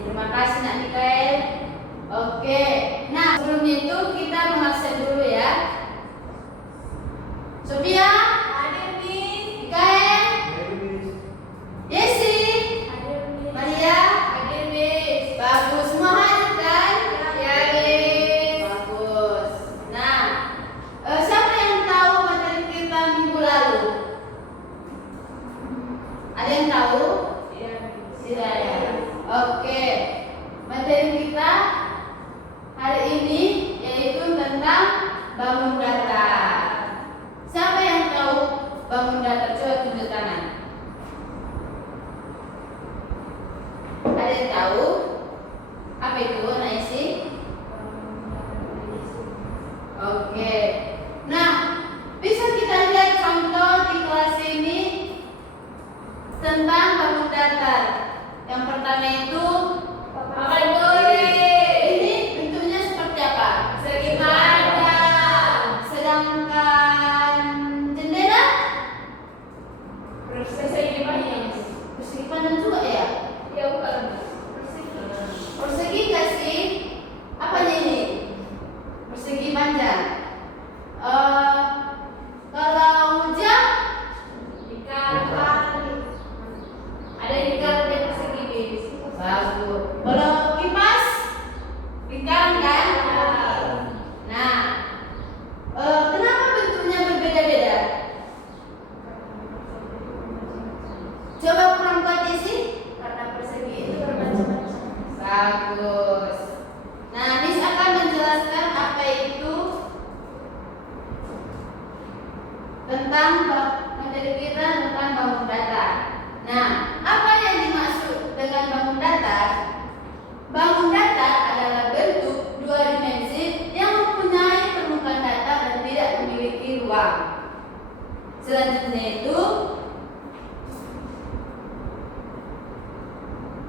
Terima kasih Nak Mikael. Oke. Nah, sebelum itu kita mengaksep dulu ya. Sophia, Hadir, Miss. Mikael, Yesi, Hadir, Miss. Maria, Hadir, Miss. bagus. Semua hadir kan? Ya, Miss. Bagus. Nah, siapa yang tahu materi kita minggu lalu? Ada yang tahu? Ya, Miss. Tidak ya. Oke. Materi kita hari ini yaitu tentang bangun datar. Siapa yang tahu bangun datar? Coba tunjuk tangan. Ada yang tahu? Apa itu, Naisi? Oke. Nah, bisa kita lihat contoh di kelas ini tentang bangun datar. Yang pertama itu Papan tulis. ini bentuknya seperti apa? Segi pandang. Sedangkan jendela Persegi panjang. persegi pandang juga ya? Ya, bukan. Persegi. Persegi nggak sih? Apanya ini? Persegi panjang. Kalau jam Lingkaran. Ada lingkaran yang persegi, Miss. bagus. Kalau kipas lingkaran kan? Nah, kenapa bentuknya berbeda-beda? Coba kurang kuat isi. Karena persegi itu bermacam-macam. Bagus. Nah, Miss akan menjelaskan apa itu tentang materi kita tentang bangun datar. Nah, apa yang dimaksud dengan bangun datar? Bangun datar adalah bentuk dua dimensi yang mempunyai permukaan datar dan tidak memiliki ruang. Selanjutnya itu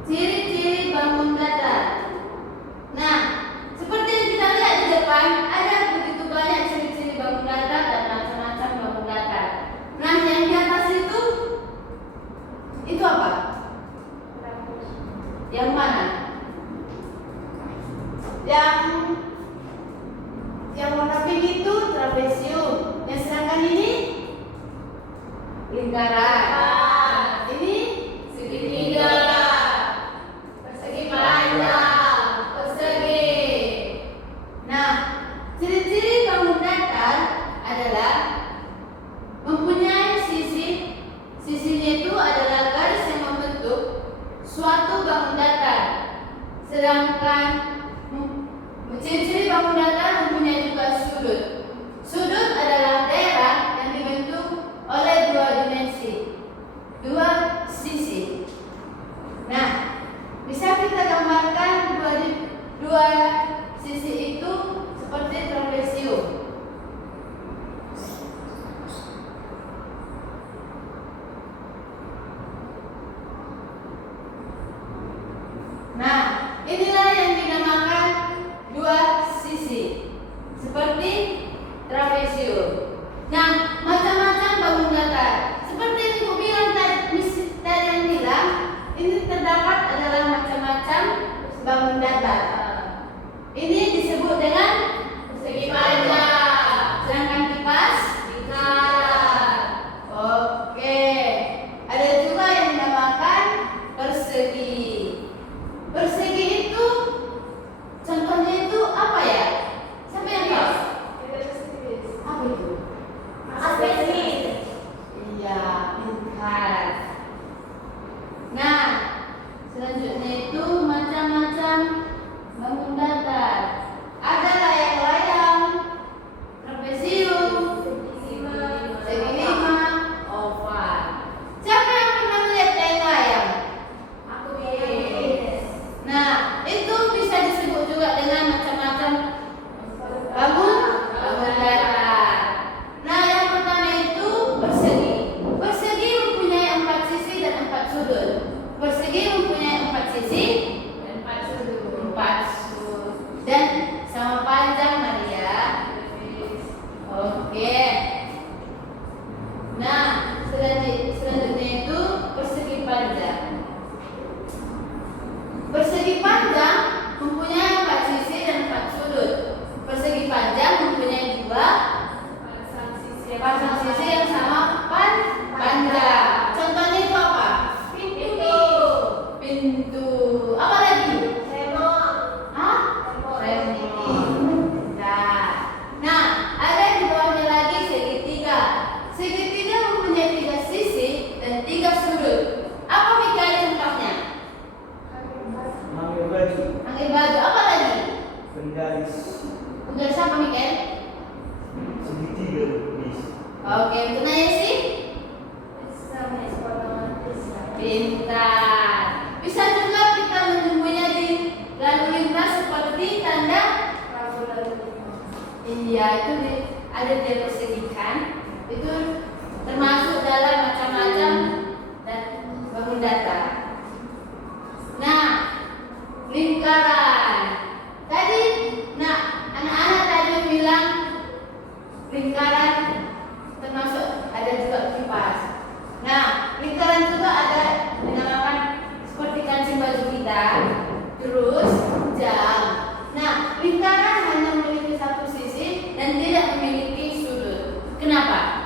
ciri-ciri bangun datar. Nah, seperti yang kita lihat di depan, ada begitu banyak ciri-ciri bangun datar dan macam-macam bangun datar. Nah, yang di atas itu apa? Yang mana? Yang warna pink itu trapesium. Yang sedangkan ini lingkaran. Ini Segitiga. Persegi panjang. Persegi. Nah, ciri-ciri bangun datar adalah mempunyai sisinya itu adalah garis yang membentuk suatu bangun datar. Sedangkan ciri-ciri bangun datar mempunyai juga sudut. Sudut adalah daerah yang dibentuk oleh dua dimensi, dua sisi. Nah, bisa kita gambarkan dua sisi itu seperti trapesium. Nah, inilah yang dinamakan dua sisi seperti trapesium. Nah, macam-macam bangun datar. Seperti yang aku bilang tadi yang bilang, ini terdapat adalah macam-macam bangun datar. Ini disebut dengan Persegi panjang. sedangkan kipas. Lingkaran. Oke. Ada juga yang dinamakan persegi. Persegi itu contohnya itu apa ya? Siapa yang tahu? Itu persegi. Apa itu? pintu. Apa lagi? Remote. Hah? Remote. Nah, ada di bawahnya lagi segitiga. Segitiga mempunyai 3 sisi dan 3 sudut. Apa Mikael contohnya? Ambil baju. Angin baju. Apa lagi? Penggaris. Penggaris apa Mikael? Segitiga, Miss. Oke, untuk Naya sih? Sama otomatis. Pintar. Bisa juga kita menemuinya di lalu lintas seperti tanda. Rambu lalu lintas. Iya, itu ada dia persegikan. Itu termasuk dalam macam-macam dan bangun datar. Nah, lingkaran. Tadi, nah anak-anak tadi bilang lingkaran termasuk ada juga kipas. Nah, lingkaran juga ada dinamakan seperti kancing baju kita. Terus jam. Nah, lingkaran hanya memiliki 1 sisi dan tidak memiliki sudut. Kenapa?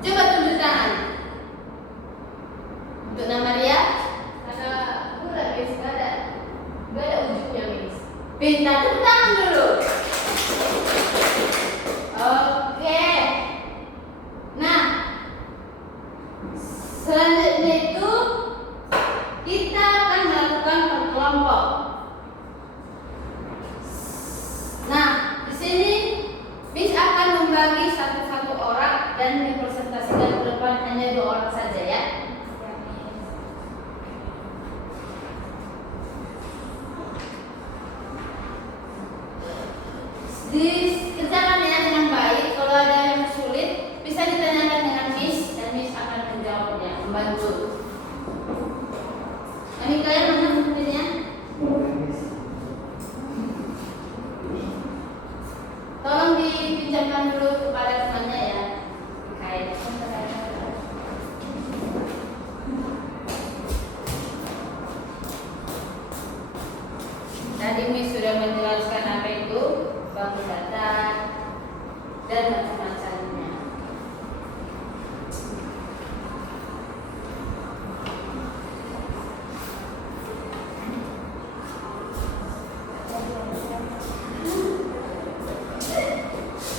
Coba tunjuk tangan. Untuk nama dia, Karena bulat Miss, nggak ada ujungnya Miss. pintar, tepuk tangan dulu. Oke. Nah, selanjutnya itu kita akan melakukan berkelompok. Nah, di sini Miss akan membagi satu-satu orang dan dipresentasikan ke depan hanya 2 orang saja ya. Dikerjakan ya dengan baik. Kalau ada yang sulit bisa ditanyakan dengan Miss dan Miss akan menjawabnya, membantu. Ini kalian mana mungkinnya? Miss. Tolong dipinjamkan dulu kepada temannya ya. Kait. Tadi Miss sudah menjelaskan apa itu bangun datar dan macam-macamnya.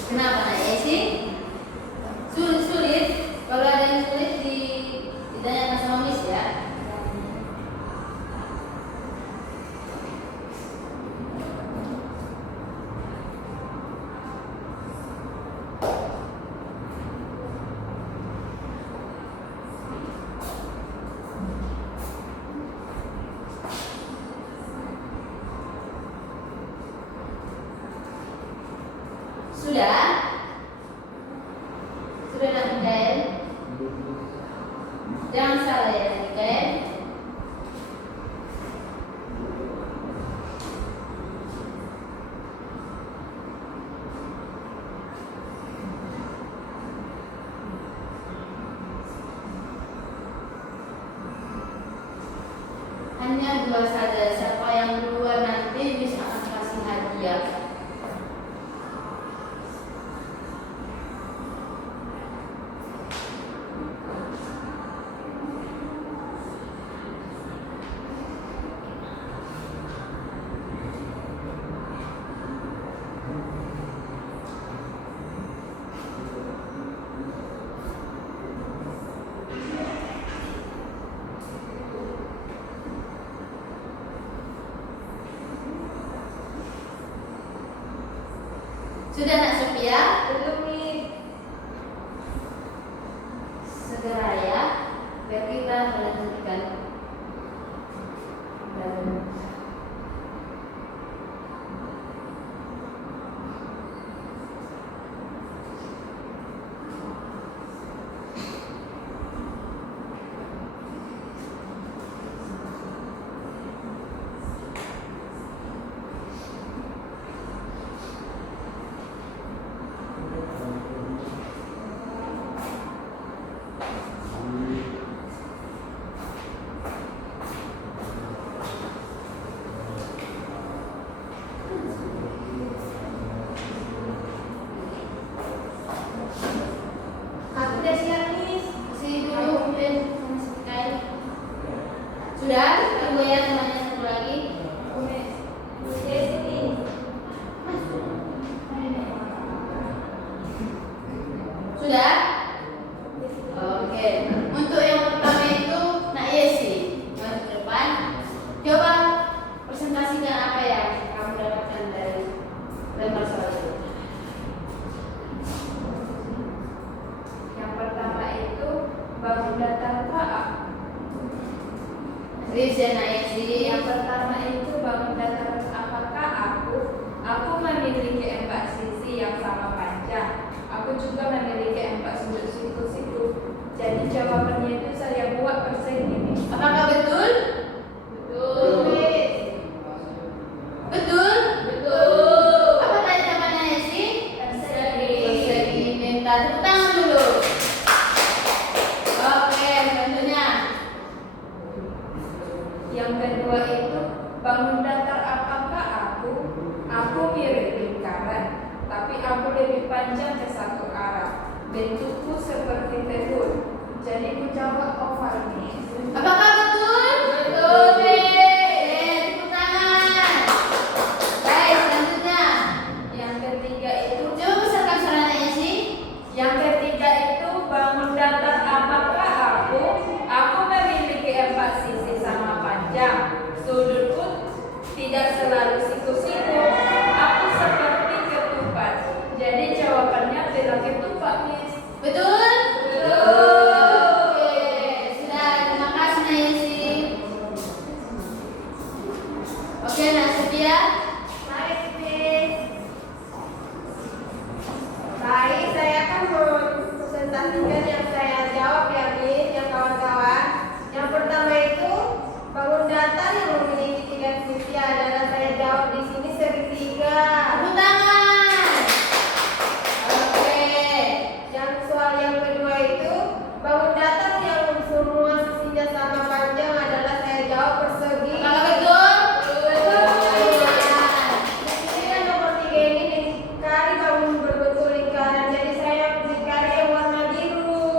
Kenapa Naya sih? Sulit. Kalau ada yang sulit ditanyakan sama Miss ya. Sudah? Sudah nak Mikael? Jangan salah ya Mikael. Hanya 2 saja. Siapa yang duluan nanti Miss akan kasih hadiah. Sudah nak Sophia? Belum Miss. Segera ya, biar kita melanjutkan. Sudah? Tunggu ya temannya satu lagi. Sudah? Oke. Untuk yang pertama itu Nak Yesi. Masuk ke depan. Coba presentasikan apa yang kamu dapatkan dari lembar soal itu. Yang pertama itu bangun datar Pak. Serius ya Nak Yesi. Yang pertama itu bangun datar apakah aku memiliki 4 sisi yang sama panjang. Aku juga memiliki 4 sudut siku-siku. Jadi jawabannya itu saya buat persegi. Apakah betul? Betul. Betul? Betul. Apa tadi namanya sih? Persegi. Persegi. Minta tepuk tangan dulu. Oke, tentunya. Yang kedua itu bangun datar apakah aku mirip lingkaran, tapi aku lebih panjang ke satu arah. Bentukku seperti telur. Jadi ku jawab oval nih. Apakah betul? Betul, Tepuk tangan. Baik, selanjutnya. Yang ketiga itu Coba besarkan suaranya sih. Yang ketiga itu bangun datar apakah aku memiliki 4 sisi sama panjang. Sudutku tidak selalu siku-siku. Aku seperti ketupat. Jadi jawabannya bilang ketupat, Miss. Betul? Betul. Oke, sudah. Terima kasih Nak Yesi. Oke, Nak Sepia. Baik, Miss. Baik, saya akan presentasikan yang saya jawab ya, Miss, yang kawan-kawan. Yang pertama itu bangun datar yang memiliki 3 sisi adalah saya jawab di sini segitiga. Tepuk tangan. Oke. Yang soal yang kedua itu bangun datar yang semua sisinya sama panjang adalah saya jawab persegi. Apakah betul? Betul. Ini kan nomor 3 ini dikali bangun berbentuk lingkaran. Jadi saya dikali yang warna biru.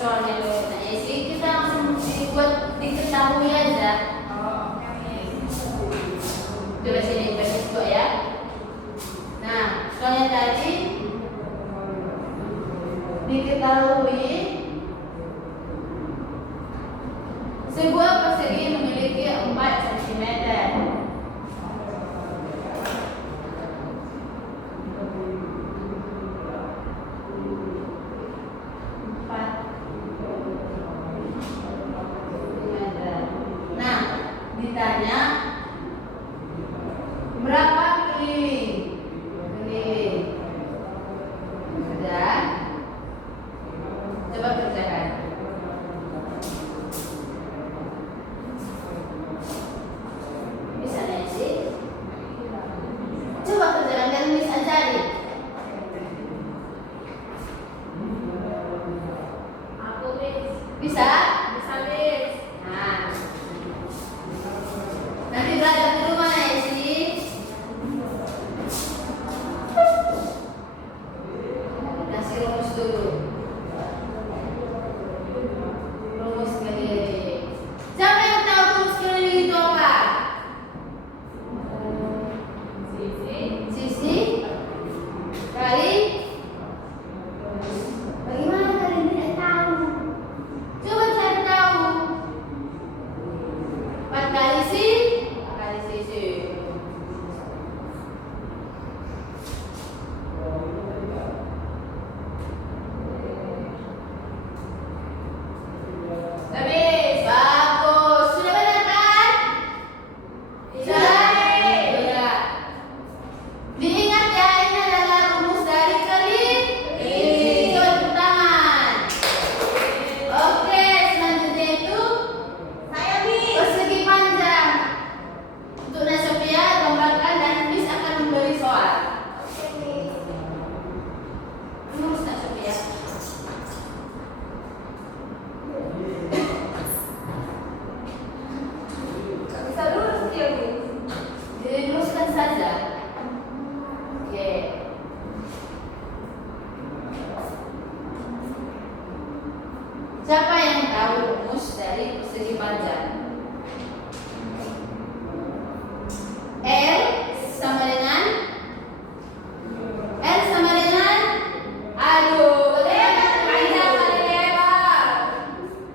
soalnya lo nanya sih kita langsung dibuat diketahui aja. Oh, oke Miss. Coba sini baris kok ya. Nah, soalnya tadi diketahui sebuah persegi memiliki 4 cm. Nah, ditanya berapa keliling? Keliling. Sudah? Coba kerjakan. Bisa nggak sih? Coba kerjakan dan Miss ajari. Aku Miss. Bisa? Bisa Miss. Nah, nanti belajar di rumah ya sih. Kasih rumus dulu. Rumus keliling. Siapa yang tahu rumus keliling itu apa? Sisi. Sisi kali. Bagaimana kalian tidak tahu? Coba cari tahu. 4 kali sisi. Miss. Bagus. Sudah benar kan? Sudah? Sudah. Diingat ya, ini adalah rumus dari keliling. Coba tepuk tangan. Oke, selanjutnya itu Saya Miss. persegi panjang. Untuk Nasofia gambarkan dan Miss akan memberi soal. Oke Miss. Rumus Nasofia. Bisa lurus dia Miss. Diluruskan saja. Oke. Siapa yang tahu rumus dari persegi panjang? L sama dengan aduh, Panjang kali lebar.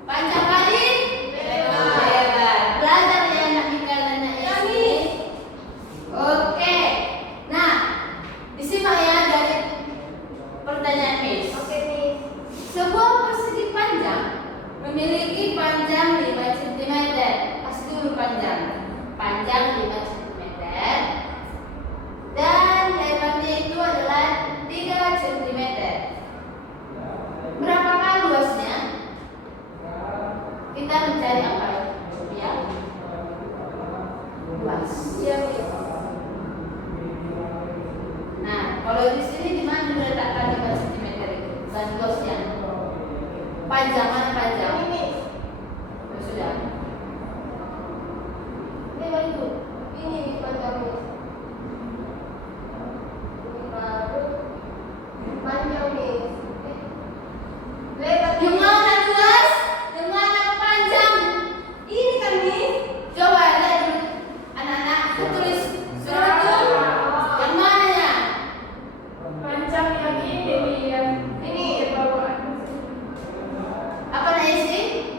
panjang kali lebar. Belajar ya anak Mika dan anak Esti. Oke. Nah, disimak ya dari pertanyaan Miss. Oke Miss. Sebuah persegi panjang memiliki panjang 5 cm. Pas dulu panjang. Panjang 5 cm. Dan lebarnya itu adalah 3 cm. Berapakah luasnya? Kita mencari apa ya? Luas. Iya Miss. Nah, kalau di sini di mana diletakkan 5 cm itu? Dan luasnya? Panjang mana panjang? Ini Miss. Oh, sudah. Lebar itu. Ini Miss panjang Miss. Ini baru panjang Miss. Lebar. Yang mana luas? Yang mana panjang? Ini kan Miss. Coba lihat dulu. Anak-anak, aku tulis surat itu. Yang mana ya? Panjang yang ini yang ini bawah. Apa namanya sih?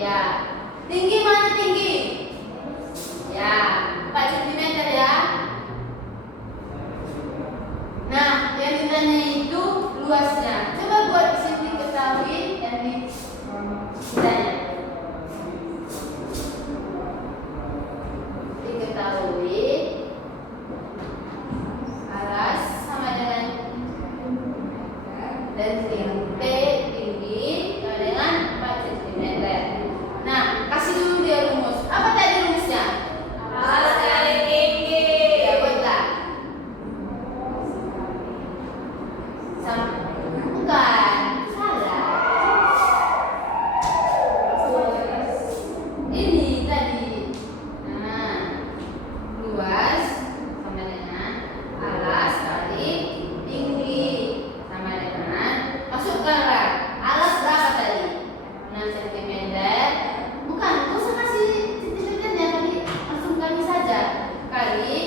Ya. Tinggi mana tinggi? Ya, 4 cm ya. Nah, yang ditanya itu luasnya. Coba buat di sini ketahui yang ditanya. Diketahui alas sama dengan dan tinggi sama dengan 4 cm. Nah, kasih dulu dia rumus. Apa tadi rumusnya? Alas kali tinggi. Ya, buatlah. Bukan, salah. Ini tadi. Nah, luas sama dengan alas kali tinggi sama dengan, masukkanlah alas berapa tadi? 6 cm. Bukan, nggak usah kasih cm-nya tadi, langsung kali saja. Kali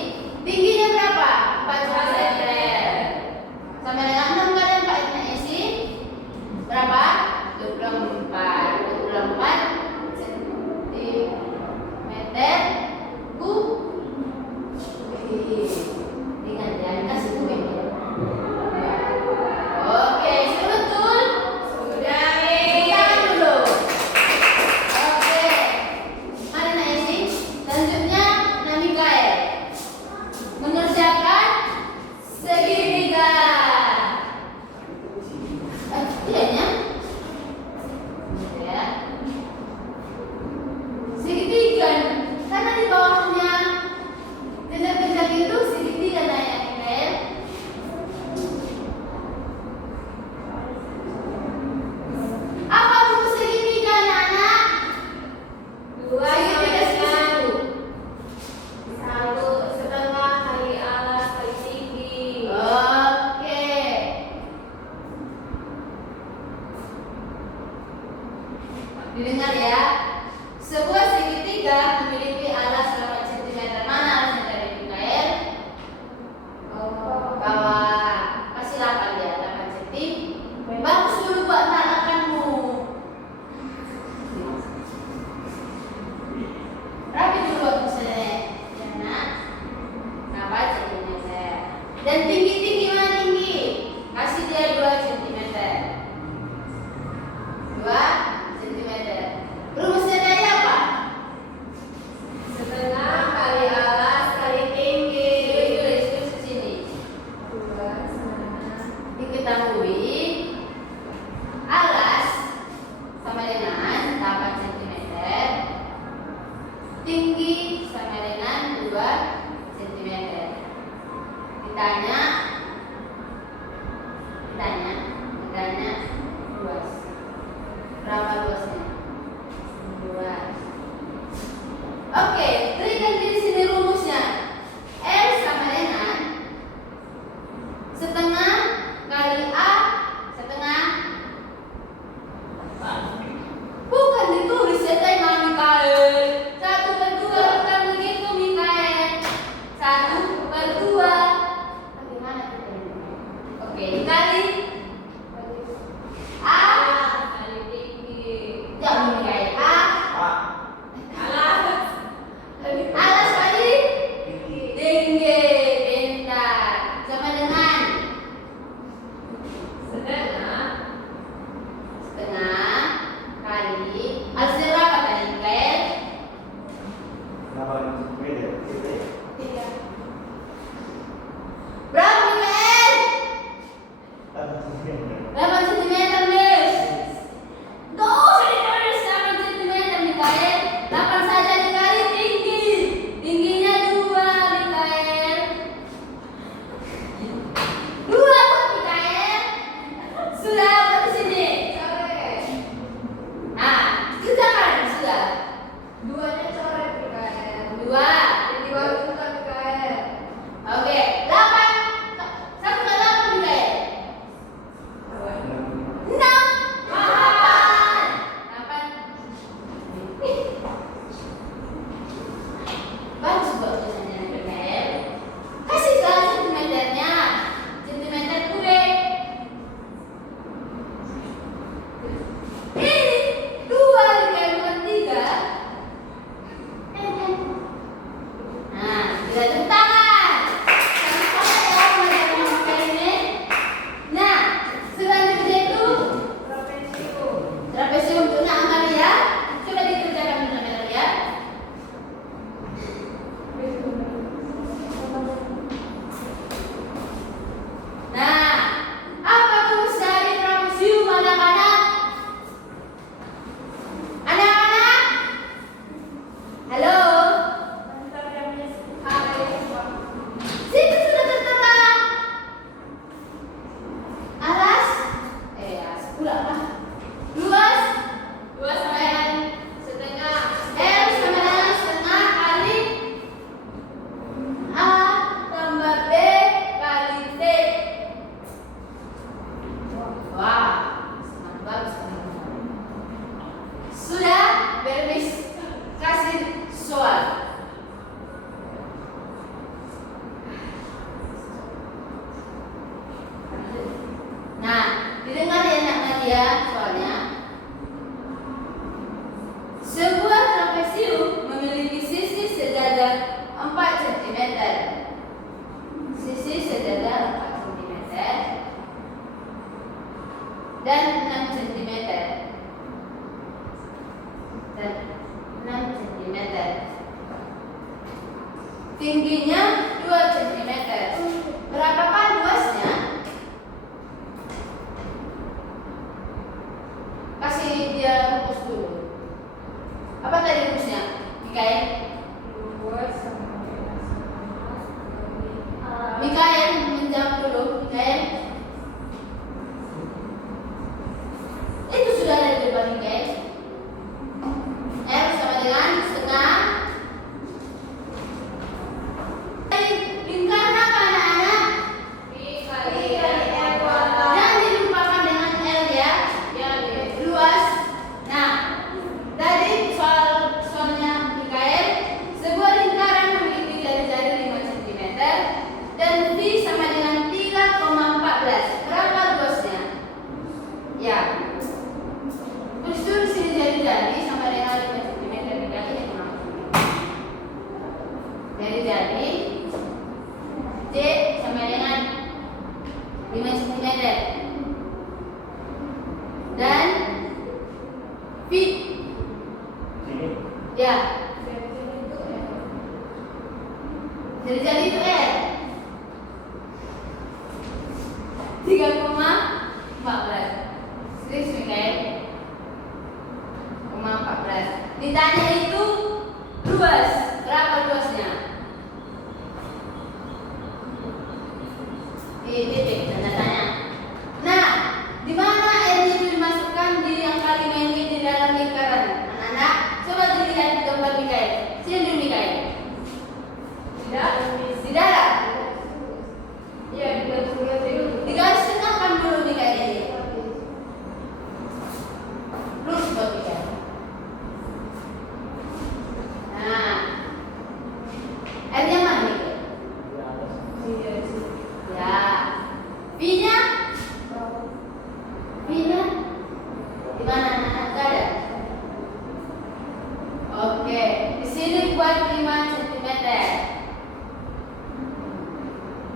tingginya berapa? 4 cm. Sama dengan 6 kali 4 nya isi berapa? 24 cm kubik. Ingat jangan kasih kubik. Oke, sudah betul? Sudah, Tangan dulu. Oke. Mari nak isi. Selanjutnya Nak Mikael mengerjakan segitiga. Tidaknya? Ya. Segitiga. Karena di bawahnya jenjang-jenjang itu segitiga nah ya Mikael. Apa rumus segitiga anak-anak? 2 Segitiga sama satu. 1/2 kali alas kali tinggi. Oke. Didengar ya. Sebuah segitiga memiliki alas berapa cm? Mana alasnya dari Mikael? Bawah. Kasih 8 ya, 8 cm. Bagus dulu buat tarakanmu. Rapi dulu buat misalnya. Ya nak. Berapa cm? Dan tinggi mana tinggi? Kasih dia 2 cm. 2 cm. Rumusnya dari apa? 1/2 kali alas kali tinggi. Tulis di sini. 2 sama Diketahui alas sama dengan 8 cm, tinggi sama dengan 2 cm. Ditanya luas. Berapa luasnya? Luas. Oke, berikan di sini rumusnya. L sama dengan setengah kali A setengah. Bukan ditulis ya Mama Mikael. 1/2 bukan begitu Mikael. 1/2. Tingginya 2 cm. Berapakah luasnya? Kasih dia rumus dulu. Apa tadi rumusnya? Mikael? Mikael menjawab dulu. Mikael? Itu sudah ada di depan Mikael. R sama dengan setengah. Lingkaran apa anak-anak? Jangan dilupakan dengan L ya. Luas. Nah, tadi soalnya Mikael, sebuah lingkaran memiliki jari-jari 5 cm dan V sama dengan 3,14. Berapa luasnya? Ya. Tulis dulu sini jari-jari sama dengan 5 cm dikali 6. Jari-jari C sama dengan 5 cm dan V Sini. ya jari-jari itu R 3,14. Tulis Mikael 14. Ditanya itu luas, berapa luasnya? Di titik tanda tanya. Nah, di mana R itu dimasukkan di angka 5 ini di dalam lingkaran? Anak-anak, coba dilihat di gambar Mikael. Sini dulu Mikael. Di dalam. Ya, Digaris tengahkan dulu Mikael ini. Lurus buat Mikael. Nah, R-nya mana Mikael? Ya. V-nya? V-nya? Di mana anak-anak? Gak ada. Oke, di sini buat 5 cm.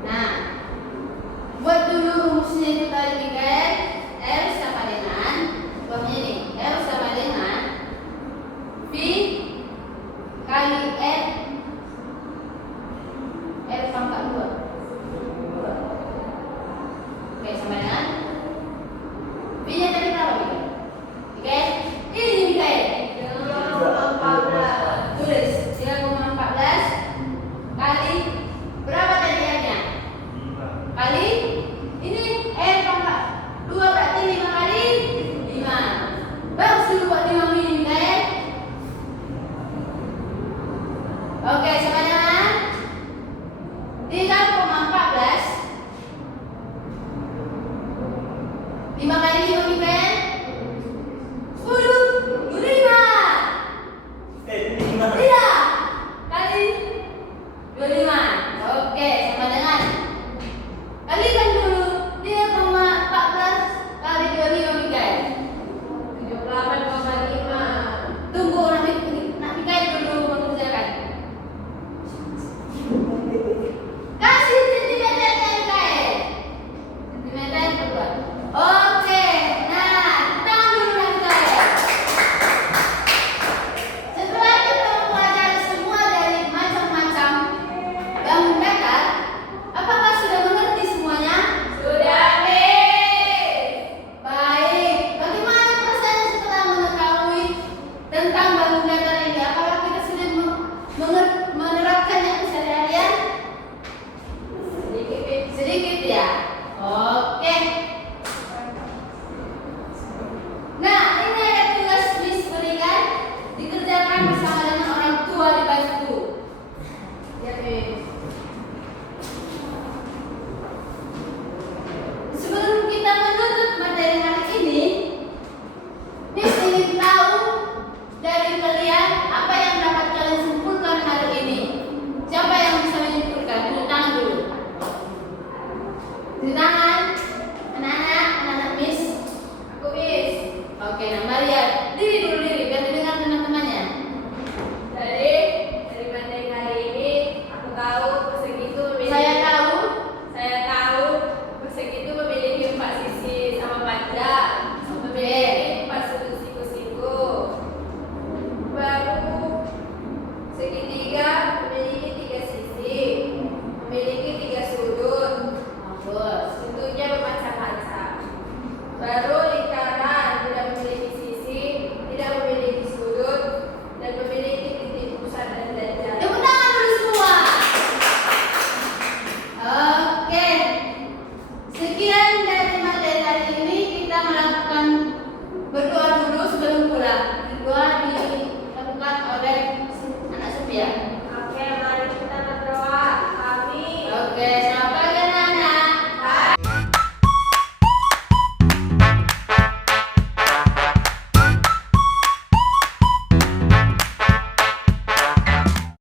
Nah, buat dulu rumusnya itu tadi Mikael. R sama dengan bawahnya ini. R sama dengan V kali R pangkat 2. Oke, sama dengan V-nya tadi berapa Mikael? Mikael? Ini Mikael. Tulis 3,14 kali berapa tadi R-nya? 5. Kali ini R pangkat 2 berarti 5 kali 5. Bagus dulu buat 5 mili Mikael. Oke, sama dengan 3,14 5 kali 5 Mikael 10 25. Ini 5. Tidak